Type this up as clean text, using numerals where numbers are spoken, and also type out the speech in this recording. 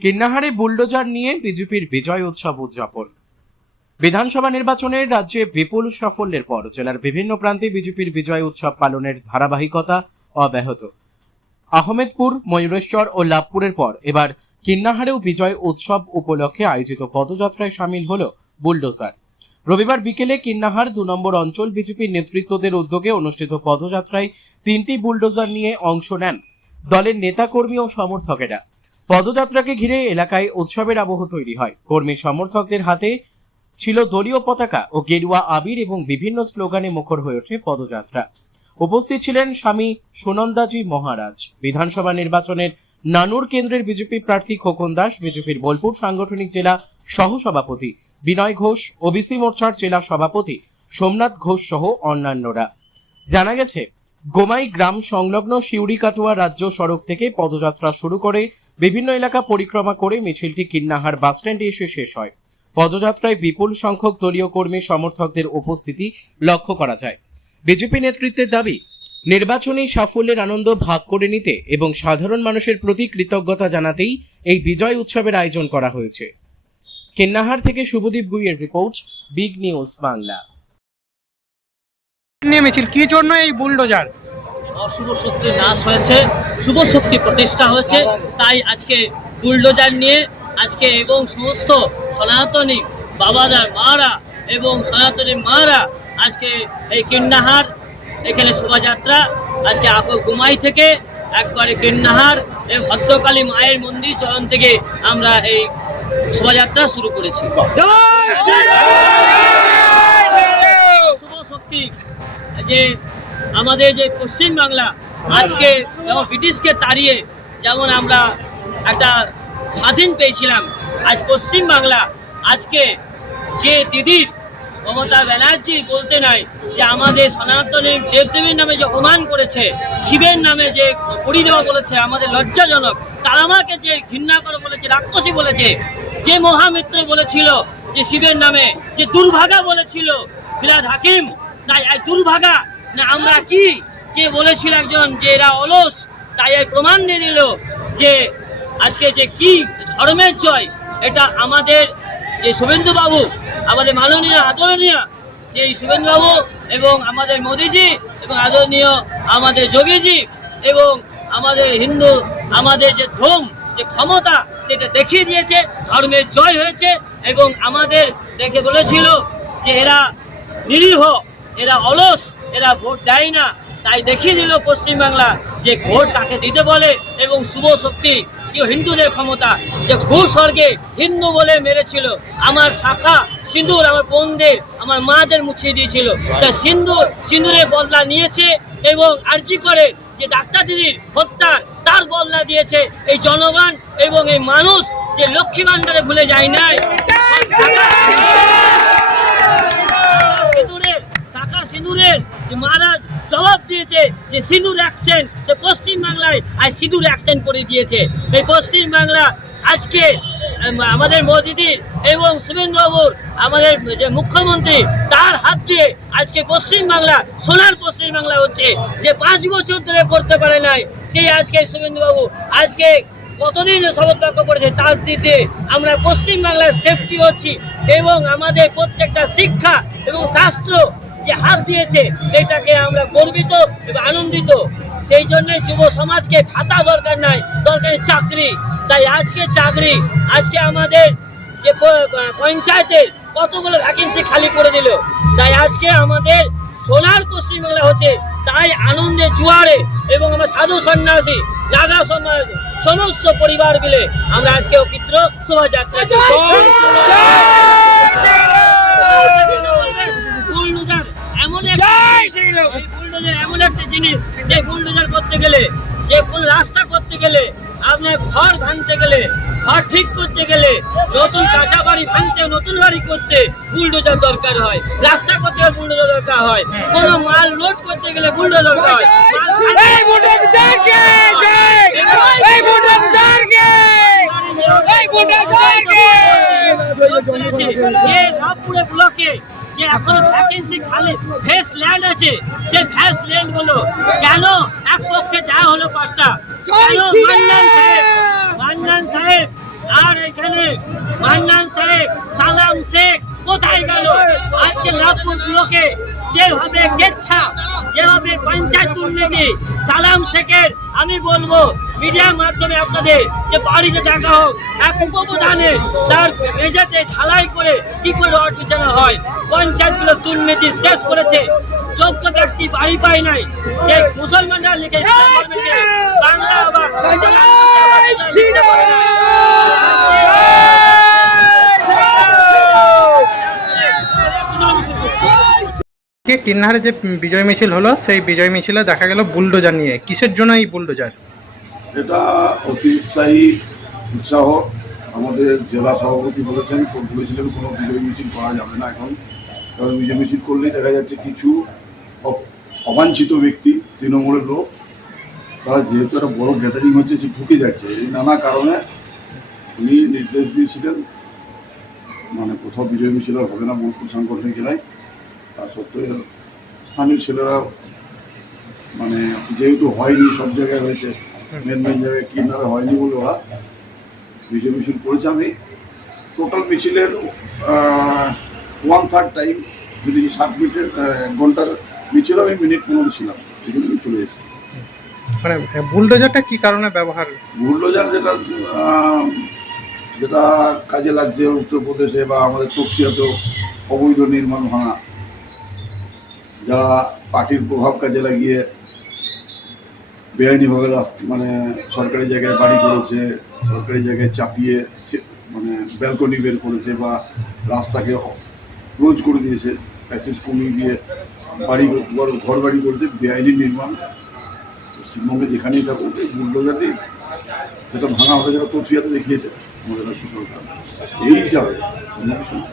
কিন্নাহারে bulldozer নিয়ে বিজেপির বিজয় উৎসব উদযাপন। বিধানসভা নির্বাচনে রাজ্যে বিপুল সাফল্যের পর জেলার বিভিন্ন প্রান্তে বিজেপির বিজয় উৎসব পালনের ধারাবাহিকতা অব্যাহত। আহমেদপুর, ময়ূরেশ্বর ও লাভপুরের পর এবার কিন্নাহারেও বিজয় উৎসব উপলক্ষে আয়োজিত পদযাত্রায় সামিল হল বুলডোজার। রবিবার বিকেলে কিন্নাহার 2 নম্বর অঞ্চল বিজেপির নেতৃত্বদের উদ্যোগে অনুষ্ঠিত পদযাত্রায় 3টি বুলডোজার নিয়ে অংশ নেন দলের নেতাকর্মী ও সমর্থকেরা। পদযাত্রাকে ঘিরে এলাকায় উৎসবের আবহ তৈরি হয়। কর্মী সমর্থকদের হাতে ছিল দলীয় পতাকা ও গেরুয়া আবির এবং বিভিন্ন স্লোগানে মুখর হয়ে ওঠে পদযাত্রা। উপস্থিত ছিলেন স্বামী সুনন্দাজি মহারাজ, বিধানসভা নির্বাচনের নানুর কেন্দ্রের বিজেপি প্রার্থী খোকন দাস, বিজেপির বোলপুর সাংগঠনিক জেলা সহসভাপতি বিনয় ঘোষ, ওবিসি মোর্চার জেলা সভাপতি সোমনাথ ঘোষ সহ অন্যান্যরা। জানা গেছে, গোমাই গ্রাম সংলগ্ন শিউরিকাটোয়া রাজ্য সড়ক থেকে পদযাত্রা শুরু করে বিভিন্ন এলাকা পরিক্রমা করে মিছিলটি কিন্নাহার বাসস্ট্যান্ডে এসে শেষ হয়। পদযাত্রায় বিপুল সংখ্যক দলীয় কর্মী সমর্থকদের উপস্থিতি লক্ষ্য করা যায়। বিজেপি নেতৃত্বের দাবি, নির্বাচনী সাফল্যের আনন্দ ভাগ করে নিতে এবং সাধারণ মানুষের প্রতি কৃতজ্ঞতা জানাতেই এই বিজয় উৎসবের আয়োজন করা হয়েছে। কিন্নাহার থেকে শুভদীপ গুইয়ের রিপোর্ট, বিগ নিউজ বাংলা। মিছিল কি জন্য এই বুলডোজার? অশুভ শক্তির নাশ হয়েছে, শুভ শক্তি প্রতিষ্ঠা হয়েছে, তাই আজকে বুলডোজার নিয়ে আজকে এবং সমস্ত সনাতনী বাবাদার মারা এবং সনাতনী মারা আজকে এই কিন্নাহার এখানে শোভাযাত্রা আজকে গোমাই থেকে একবারে কিন্নাহার এই ভদ্রকালী মায়ের মন্দির চরণ থেকে আমরা এই শোভাযাত্রা শুরু করেছি। শুভ শক্তি যে আমাদের যে পশ্চিমবাংলা আজকে যেমন ব্রিটিশকে তাড়িয়ে যেমন আমরা একটা স্বাধীন পেয়েছিলাম, আজ পশ্চিমবাংলা আজকে যে দিদির মমতা ব্যানার্জি বলতে নাই যে আমাদের সনাতনী দেবদেবীর নামে যে অপমান করেছে, শিবের নামে যে পড়ি দেওয়া বলেছে, আমাদের লজ্জাজনক, তারা আমাকে যে ঘৃণা করে বলেছে, রাক্ষসী বলেছে, যে মহামিত্র বলেছিল যে শিবের নামে, যে দুর্ভাগা বলেছিল ফিরাদ হাকিম, তাই এই দুর্ভাগা না আমরা কি কে বলেছিল একজন যে এরা অলস, তাই এই প্রমাণ দিয়ে দিল যে আজকে যে কি ধর্মের জয়, এটা আমাদের যে শুভেন্দুবাবু, আমাদের মাননীয় আদরণীয় সেই শুভেন্দুবাবু এবং আমাদের মোদিজি এবং আদরণীয় আমাদের যোগীজি এবং আমাদের হিন্দু আমাদের যে ধর্ম যে ক্ষমতা সেটা দেখিয়ে দিয়েছে, ধর্মের জয় হয়েছে এবং আমাদের দেখে বলেছিল যে এরা নিরীহ, এরা অলস, এরা ভোট দেয় না, তাই দেখিয়ে দিল পশ্চিমবাংলা যে ভোট কাকে দিতে বলে এবং শুভ শক্তি কেউ হিন্দুদের ক্ষমতা যে ভূস্বর্গে হিন্দু বলে মেরেছিল, আমার শাখা সিঁদুর আমার বোনদের আমার মাদের মুছিয়ে দিয়েছিল, তা সিঁদুরের বদলা নিয়েছে এবং আর্জি করে যে ডাক্তার দিদির হত্যার তার বদলা দিয়েছে এই জনগণ এবং এই মানুষ যে লক্ষ্মী ভাণ্ডারে ভুলে যায় নাই। শাখা সিঁদুরের যে মহারাজ জবাব দিয়েছে যে সিঁদুর অ্যাকশন, যে পশ্চিমবাংলায় আজ সিঁদুর অ্যাকশন করে দিয়েছে। এই পশ্চিমবাংলা আজকে আমাদের মোদিজির এবং শুভেন্দুবাবুর আমাদের যে মুখ্যমন্ত্রী তার হাত দিয়ে আজকে পশ্চিমবাংলা সোনার পশ্চিমবাংলা হচ্ছে, যে 5 বছর ধরে করতে পারে নাই সেই আজকে শুভেন্দুবাবু আজকে কতদিন শপথ বাক্য করেছে, তার দিতে আমরা পশ্চিমবাংলার সেফটি হচ্ছি এবং আমাদের প্রত্যেকটা শিক্ষা এবং শাস্ত্র যে হাত দিয়েছে এটাকে আমরা গর্বিত এবং আনন্দিত। সেই জন্য যুব সমাজকে ভাতা দরকার নাই, দরকার চাকরি, তাই আজকে চাকরি আজকে আমাদের যে পঞ্চায়েতের কতগুলো ভ্যাকেন্সি খালি করে দিল, তাই আজকে আমাদের সোনার পশ্চিমবাংলা হচ্ছে, তাই আনন্দের জোয়ারে এবং আমার সাধু সন্ন্যাসী রাধা সমাজ সমস্ত পরিবার মিলে আমরা আজকে অকিত্র শোভাযাত্রা। এমন একটা জিনিস যে বুলডোজার করতে গেলে, যে কোন রাস্তা করতে গেলে, আপনার ঘর ভাঙতে গেলে, ঘর ঠিক করতে গেলে, নতুন কাঁচা বাড়ি ভাঙতে নতুন বাড়ি করতে বুলডোজার দরকার হয়, রাস্তা করতে গেলে বুলডোজার দরকার হয়, কোনো মাল লোড করতে গেলে বুলডোজার দরকার হয়। রামপুরে ব্লকে যে এখনো ভ্যাকেন্সি খালি ভেস ল্যান্ড আছে, সেই ভেস ল্যান্ড গুলো কেন এক পক্ষে দেওয়া হলো পাট্টা? মান্নান সাহেব সাহেব, মান্নান সাহেব, সালাম শেখ কোথায় গেল? আজকে লাভপুর ব্লকে যেভাবে কেচ্ছা, যেভাবে পঞ্চায়েত দুর্নীতি, সালাম শেখের আমি বলবো মিডিয়ার মাধ্যমে আপনাদের যে বাড়িতে দেখা হোক, এক উপপ্রধানের তার মেঝেতে ঢালাই করে কি করে রড বিছানো হয়। পঞ্চায়েতগুলো দুর্নীতি শেষ করেছে, যোগ্য ব্যক্তি বাড়ি পায় নাই, যে মুসলমানরা লিখে বাংলা আবার কিন্নারে যে বিজয় মিছিল হলো, সেই বিজয় মিছিলে দেখা গেল বুলডোজার নিয়ে। কিসের জন্য এই বুলডোজার? এটা অতি উৎসাহ। আমাদের জেলা সভাপতি বলেছিলেন কোনো বিজয় মিছিল করা যাবে না এখন, কারণ বিজয় মিছিল করলেই দেখা যাচ্ছে কিছু অবাঞ্ছিত ব্যক্তি, তৃণমূলের লোক, তারা যেহেতু একটা বড় গ্যাদারিং হচ্ছে, সে ঢুকে যাচ্ছে। এই নানা কারণে উনি নির্দেশ দিয়েছিলেন মানে কোথাও বিজয় মিছিল আর হবে না বোলপুর সাংগঠনিক জেলায়। তা সত্ত্বেও স্থানীয় ছেলেরা মানে যেহেতু হয়নি, সব জায়গায় হয়েছে, মেন জায়গায় কিনারে হয়নি বলে ওরা বিজয় মিছিল করেছে। আমি টোটাল মিছিলের 1/3 টাইম, যদি 7 মিনিটের 1 ঘন্টার মিছিল, আমি মিনিট 15 ছিলাম, সেখানে আমি চলে এসেছি। মানে বুলডোজারটা কি কারণে ব্যবহার? বুলডোজার যেটা কাজে লাগছে উত্তরপ্রদেশে বা আমাদের তপসিয়াতেও অবৈধ নির্মাণ ভাঙা, যারা পার্টির প্রভাব কাজে লাগিয়ে বেআইনিভাবে মানে সরকারি জায়গায় বাড়ি করেছে, সরকারি জায়গায় চাপিয়ে মানে ব্যালকনি বের করেছে বা রাস্তাকে ক্লোজ করে দিয়েছে, প্যাসেজ কমিয়ে দিয়ে ঘর বাড়ি করেছে, বেআইনি নির্মাণ। পশ্চিমবঙ্গে যেখানেই থাকুক এই বুলডোজার দিয়ে সেটা ভাঙা হবে, যেটা তফসিয়াতে দেখিয়েছে আমাদের রাজ্য সরকার। এই হিসাবে অন্য কিছু না।